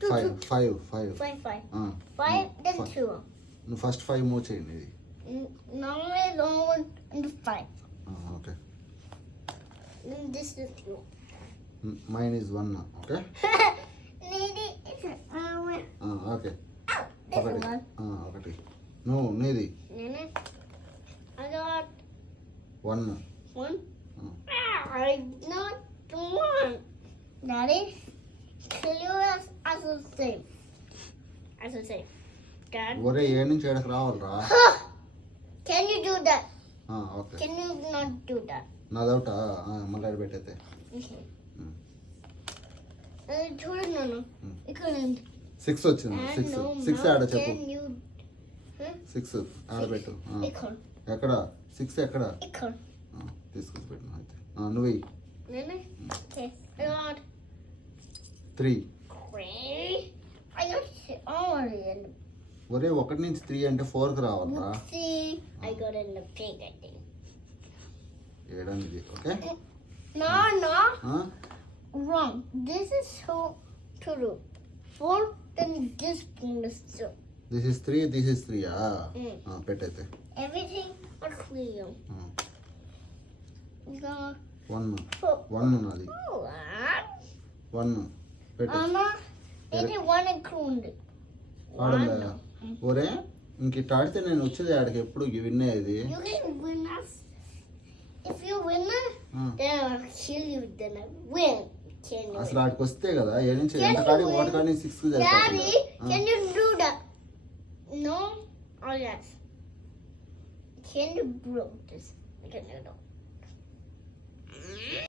Two, five two, five five five, five. Ah, Five, then Five. two. నువ్వు first five move చేయండి ఇది Normally it's only into five. Okay Then this is two. Mine is one okay Needy is okay this ఒకటి one. ఒకటి నువ్వు నీది Then I got one one. I not one. Daddy, kill you as a same. As a same. Dad, ఒరే ఏ నుంచి ఏడకి రావాలరా can you do that? Okay Can you not do that? నా డౌటా మళ్ళీ ఆడ పెట్టయితే Okay. చూడండి నాన్న ఇక్కడ సిక్స్ వచ్చింది సిక్స్ ఆడ చెప్పు can you సిక్స్ ఆడబెట్టు ఇక్కడ ఎక్కడ సిక్స్ ఎక్కడ ఇక్కడ తీసుకొచ్చి పెట్టిన అయితే నువ్వు నేను okay I got 3 three. I got already in the ఒరే ఒకటి నుంచి 3 అంటే 4కి రావాలరా see I got in the pig I think ఏడనిది okay no wrong this is so true four then this one is two this is 3 this is 3 పెట్టయితే everything are clear we got 1 నాది 1 పెట్టు Mama, it is one included. ఆడలే ఒరే ఇంక ఇట్ట ఆడితే నేను వచ్చేది ఆడికి ఎప్పుడు విన్ అయ్యేది You can win us. If you win it, then I'll kill you. Then I win. Can you? అసలు ఆడికి వస్తే కదా ఏ నుంచి Can ఎంత you కాడి win? ఒకటి కానీ 6కి Daddy, సరిపోతుంది can you do that? No or yes? Can you blow this? I can do that.